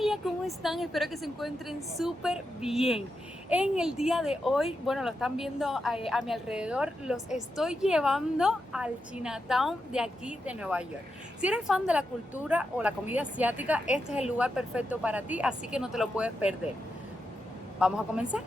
familia, ¿cómo están? Espero que se encuentren súper bien. En el día de hoy, bueno, lo están viendo a mi alrededor, los estoy llevando al Chinatown de aquí de Nueva York. Si eres fan de la cultura o la comida asiática, este es el lugar perfecto para ti, así que no te lo puedes perder. Vamos a comenzar.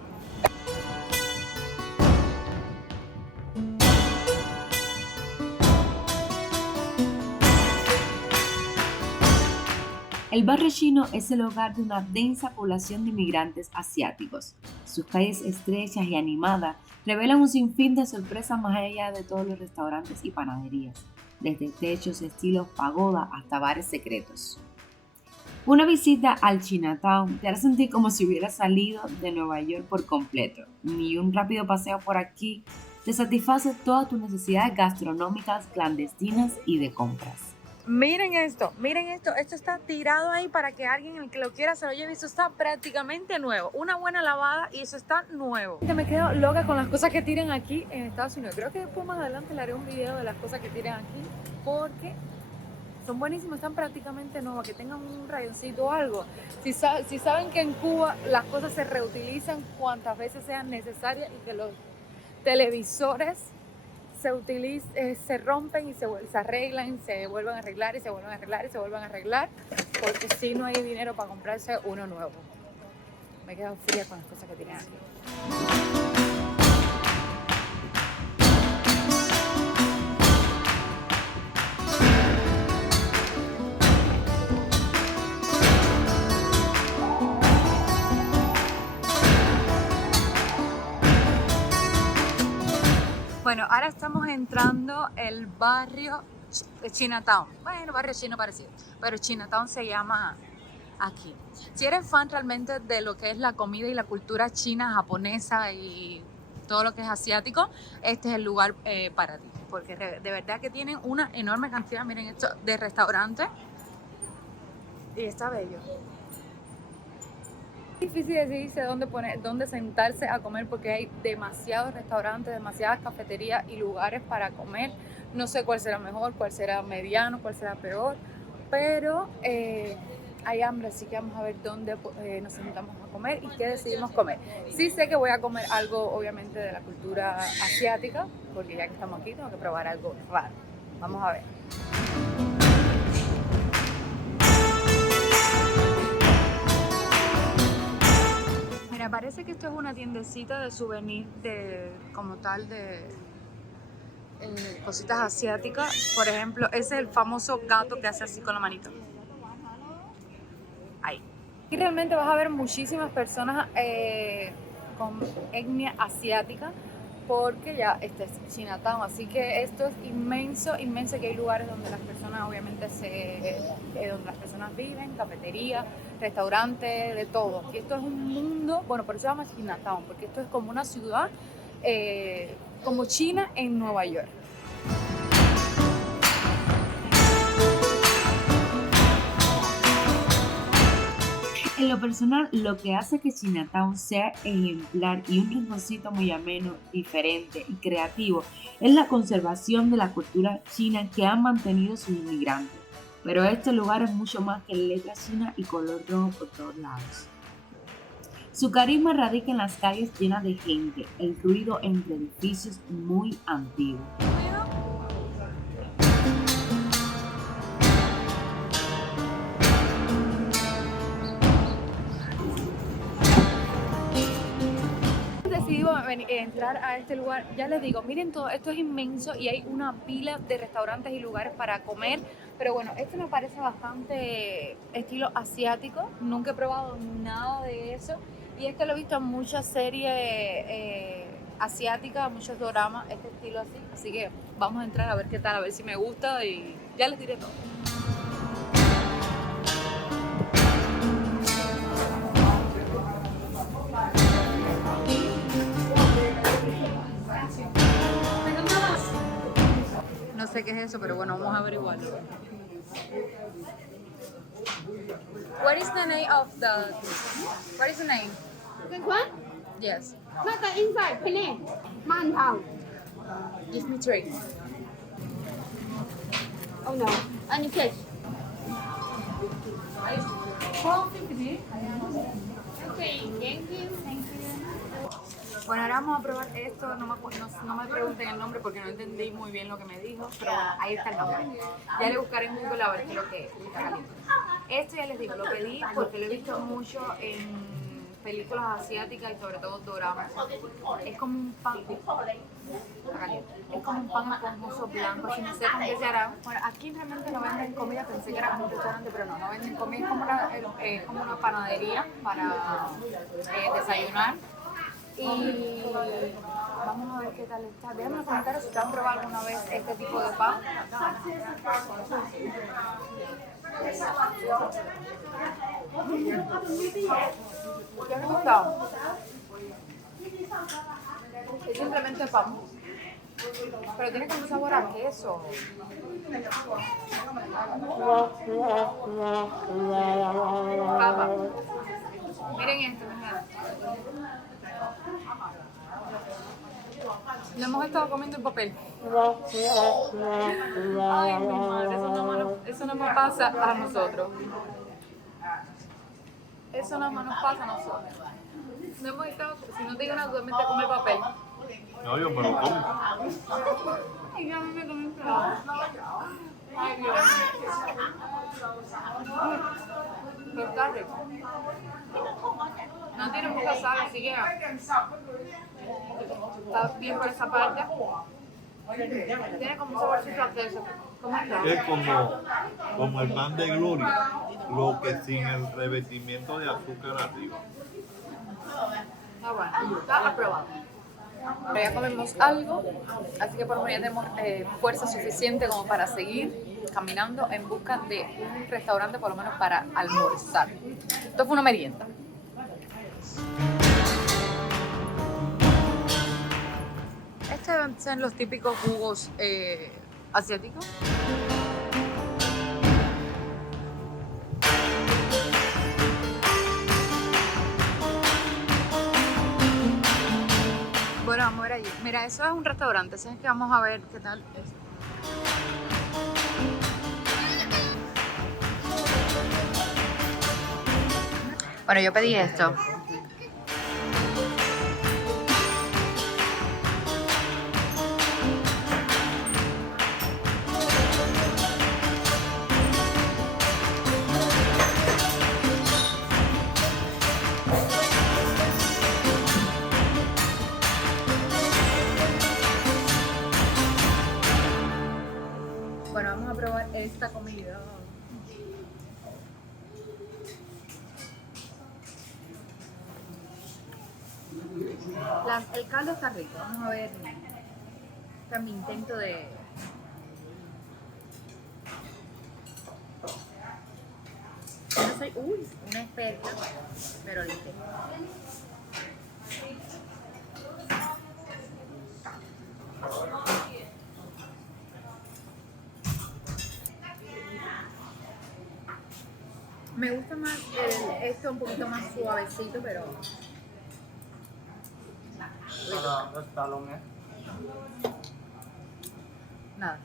El barrio chino es el hogar de una densa población de inmigrantes asiáticos. Sus calles estrechas y animadas revelan un sinfín de sorpresas más allá de todos los restaurantes y panaderías, desde techos estilo pagoda hasta bares secretos. Una visita al Chinatown te hará sentir como si hubieras salido de Nueva York por completo, y un rápido paseo por aquí te satisface todas tus necesidades gastronómicas, clandestinas y de compras. Miren esto, esto está tirado ahí para que alguien el que lo quiera se lo lleve. Eso está prácticamente nuevo, una buena lavada y eso está nuevo. Me quedo loca con las cosas que tiran aquí en Estados Unidos. Creo que después más adelante le haré un video de las cosas que tiran aquí porque son buenísimas, están prácticamente nuevas, que tengan un rayoncito o algo. Si saben que en Cuba las cosas se reutilizan cuantas veces sean necesarias y que los televisores se rompen y se arreglan, se vuelven a arreglar y se vuelven a arreglar y se vuelven a arreglar, porque si no hay dinero para comprarse uno nuevo. Me quedo fría con las cosas que tienen aquí. Bueno, ahora estamos entrando el barrio Chinatown. Bueno, barrio chino parecido, pero Chinatown se llama aquí. Si eres fan realmente de lo que es la comida y la cultura china, japonesa y todo lo que es asiático, este es el lugar para ti. Porque de verdad que tienen una enorme cantidad, miren esto, de restaurantes. Y está bello. Es difícil decidirse dónde sentarse a comer porque hay demasiados restaurantes, demasiadas cafeterías y lugares para comer. No sé cuál será mejor, cuál será mediano, cuál será peor, pero hay hambre, así que vamos a ver dónde nos sentamos a comer y qué decidimos comer. Sí sé que voy a comer algo obviamente de la cultura asiática, porque ya que estamos aquí tengo que probar algo raro. Vamos a ver. Mira, parece que esto es una tiendecita de souvenir como tal de cositas asiáticas. Por ejemplo, ese es el famoso gato que hace así con la manito. Ahí. Y realmente vas a ver muchísimas personas con etnia asiática porque ya este es Chinatown, así que esto es inmenso, que hay lugares donde las personas obviamente donde las personas viven, cafeterías, restaurantes, de todo. Y esto es un mundo, bueno, por eso se llama Chinatown, porque esto es como una ciudad como China en Nueva York. En lo personal, lo que hace que Chinatown sea ejemplar y un rinconcito muy ameno, diferente y creativo es la conservación de la cultura china que han mantenido sus inmigrantes. Pero este lugar es mucho más que letras chinas y color rojo por todos lados. Su carisma radica en las calles llenas de gente, el ruido entre edificios muy antiguos. Decidí entrar a este lugar. Ya les digo, miren todo, esto es inmenso y hay una pila de restaurantes y lugares para comer, pero bueno, este me parece bastante estilo asiático, nunca he probado nada de eso y este lo he visto en muchas series asiáticas, muchos doramas, este estilo así que vamos a entrar a ver qué tal, a ver si me gusta y ya les diré todo. No sé qué es eso, pero bueno, vamos a averiguarlo. What is the name of the... What is the name? This one? Yes. Put the inside, plain. Mantou. Give me three. Oh no. Any fish? Bueno, ahora vamos a probar esto. No me pregunten el nombre porque no entendí muy bien lo que me dijo, pero bueno, ahí está el nombre. Ya le buscaré en Google a ver qué es lo que es. Está caliente. Esto ya les digo, lo pedí porque lo he visto mucho en películas asiáticas y sobre todo doramas. Es como un pan. Está caliente. Es como un pan esponjoso blanco, así no sé con qué se hará. Bueno, aquí realmente no venden comida, pensé que era como un restaurante, pero no venden comida, es como una panadería para desayunar. Y vamos a ver qué tal está. Déjame en los comentarios si te han probado alguna vez este tipo de pan. ¿Qué me gusta? Es simplemente pan, pero tiene como un sabor a queso. Papa. Miren esto, miren. Lo hemos estado comiendo en papel. Ay, mi madre, eso no me pasa a nosotros. Eso no nos pasa a nosotros. No hemos estado, si no te digo nada, solamente comer papel. No, yo me lo como. Y yo a mí me comí un pedazo. Ay, Dios. Pero está rico. No tiene mucha sal, así que está bien por esa parte. Tiene como un saborcito a queso. ¿Cómo está? Es como el pan de Gloria, lo que sin el revestimiento de azúcar arriba. Está bueno, está aprobado. Pero ya comemos algo, así que por lo menos ya tenemos fuerza suficiente como para seguir caminando en busca de un restaurante por lo menos para almorzar. Esto fue una merienda. Estos son los típicos jugos asiáticos. Bueno, vamos a ver allí. Mira, eso es un restaurante, así que vamos a ver qué tal es. Bueno, yo pedí esto. Bueno, vamos a probar esta comida. El caldo está rico. Vamos a ver. Este es mi intento de... Yo no soy una experta, pero lo intento. Me gusta más esto un poquito más suavecito, pero... Nada.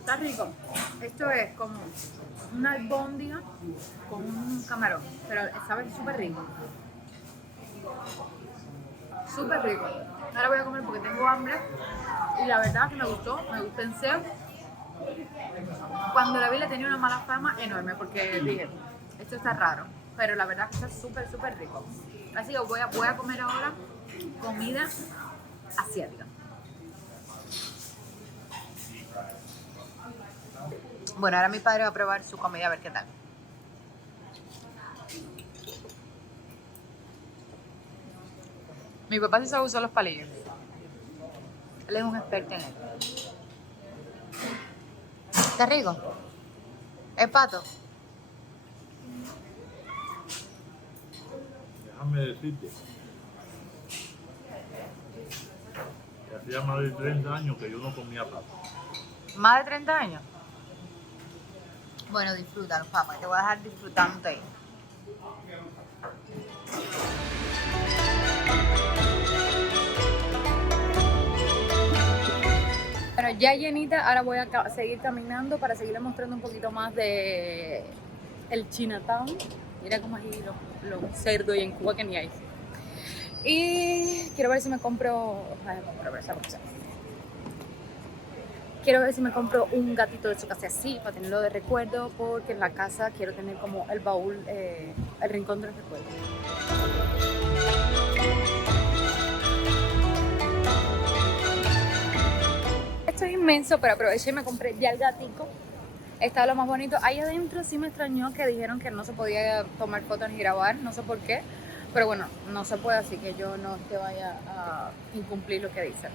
Está rico. Esto es como una albóndiga con un camarón, pero sabe súper rico. Súper rico. Ahora voy a comer porque tengo hambre y la verdad que me gustó pensé. Cuando la vi le tenía una mala fama enorme porque dije, esto está raro, pero la verdad que está súper, súper rico. Así que voy a comer ahora comida asiática. Bueno, ahora mi padre va a probar su comida a ver qué tal. Mi papá sí sabe usar los palillos. Él es un experto en esto. ¿Está rico? ¿Es pato? Déjame decirte que hacía más de 30 años que yo no comía pato. ¿Más de 30 años? Bueno, disfrútalo, papá. Te voy a dejar disfrutando ahí. Bueno, ya llenita, ahora voy a seguir caminando para seguirle mostrando un poquito más de el Chinatown. Mira cómo hay los cerdos y en Cuba que ni hay. Y quiero ver si me compro... Ay, quiero ver si me compro un gatito de su casa así, para tenerlo de recuerdo, porque en la casa quiero tener como el baúl, el rincón de los recuerdos. Esto es inmenso, pero aproveché y me compré ya el gatico. Está lo más bonito. Ahí adentro sí me extrañó que dijeron que no se podía tomar fotos ni grabar, no sé por qué. Pero bueno, no se puede, así que yo no te vaya a incumplir lo que dicen.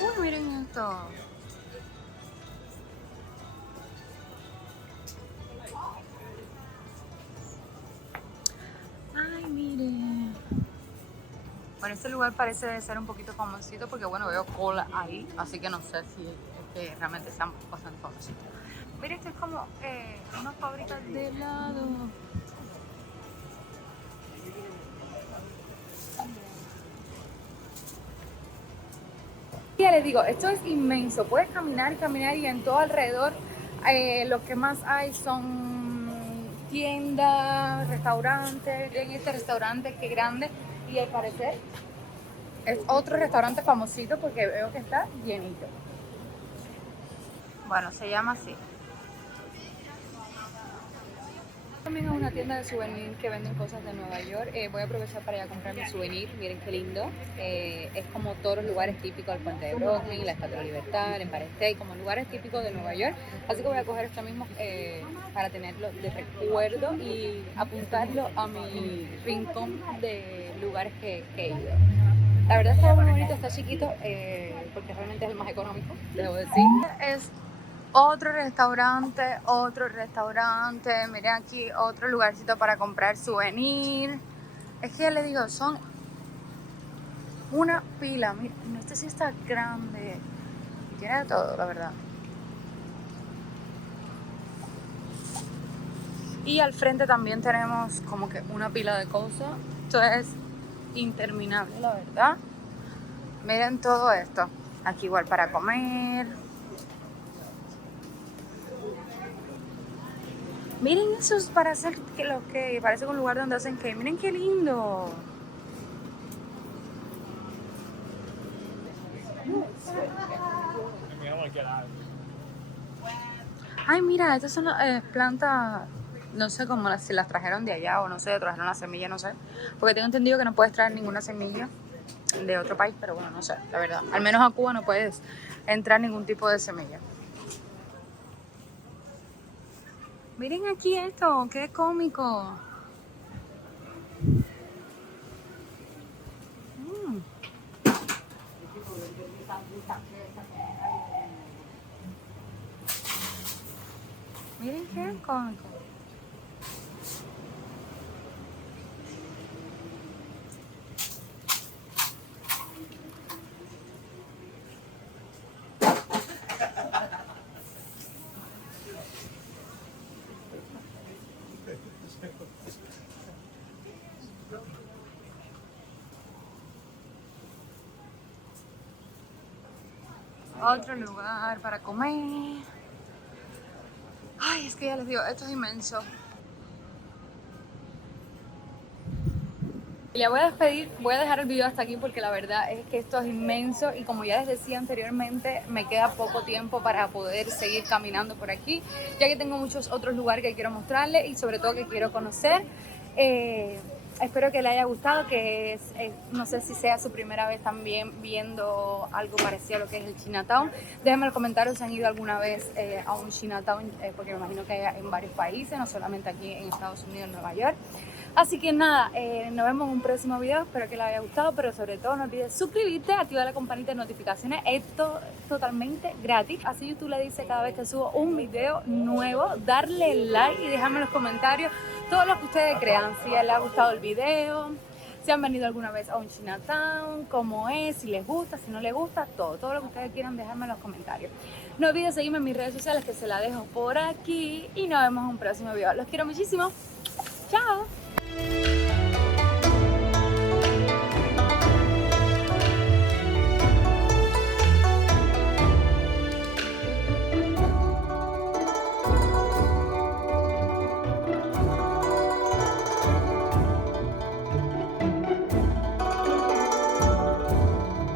Uy, miren esto. Ay, miren. Bueno, este lugar parece de ser un poquito famosito porque, bueno, veo cola ahí, así que no sé si es que realmente sean bastante famositos. Mira, esto es como una fábrica de helado. Ya les digo, esto es inmenso. Puedes caminar y caminar y en todo alrededor lo que más hay son tiendas, restaurantes. Miren este restaurante, qué grande. Y al parecer es otro restaurante famosito porque veo que está llenito. Bueno, se llama así. También es una tienda de souvenir que venden cosas de Nueva York. Voy a aprovechar para ir a comprar mi souvenir. Miren qué lindo. Es como todos los lugares típicos del Puente de Brooklyn, la Estatua de la Libertad, el Empire State, como lugares típicos de Nueva York. Así que voy a coger esto mismo para tenerlo de recuerdo y apuntarlo a mi rincón de lugares que he ido. La verdad está muy bonito, está chiquito, porque realmente es el más económico, debo decir. Es otro restaurante, miren aquí otro lugarcito para comprar souvenir. Es que ya les digo, son una pila. Miren, este sí está grande. Tiene de todo, la verdad. Y al frente también tenemos como que una pila de cosas. Esto es interminable, la verdad. Miren todo esto. Aquí igual para comer. Miren eso es para hacer lo que parece un lugar donde hacen cake. Miren qué lindo. Ay, mira, estas son plantas, no sé cómo si las trajeron de allá o no sé, trajeron la semilla, no sé. Porque tengo entendido que no puedes traer ninguna semilla de otro país, pero bueno, no sé, la verdad. Al menos a Cuba no puedes entrar ningún tipo de semilla. Miren aquí esto, qué cómico. Miren qué cómico. Otro lugar para comer. Ay, es que ya les digo, esto es inmenso. Y le voy a despedir, voy a dejar el video hasta aquí porque la verdad es que esto es inmenso y como ya les decía anteriormente, me queda poco tiempo para poder seguir caminando por aquí, ya que tengo muchos otros lugares que quiero mostrarles y sobre todo que quiero conocer. Espero que les haya gustado, que no sé si sea su primera vez también viendo algo parecido a lo que es el Chinatown. Déjenme en los comentarios si han ido alguna vez a un Chinatown, porque me imagino que hay en varios países, no solamente aquí en Estados Unidos, en Nueva York. Así que nada, nos vemos en un próximo video, espero que les haya gustado, pero sobre todo no olvides suscribirte, activar la campanita de notificaciones, esto es totalmente gratis, así YouTube le dice cada vez que subo un video nuevo, darle like y dejarme en los comentarios todo lo que ustedes crean, si les ha gustado el video, si han venido alguna vez a un Chinatown, cómo es, si les gusta, si no les gusta, todo lo que ustedes quieran dejarme en los comentarios. No olviden seguirme en mis redes sociales, que se las dejo por aquí, y nos vemos en un próximo video. Los quiero muchísimo. Chao.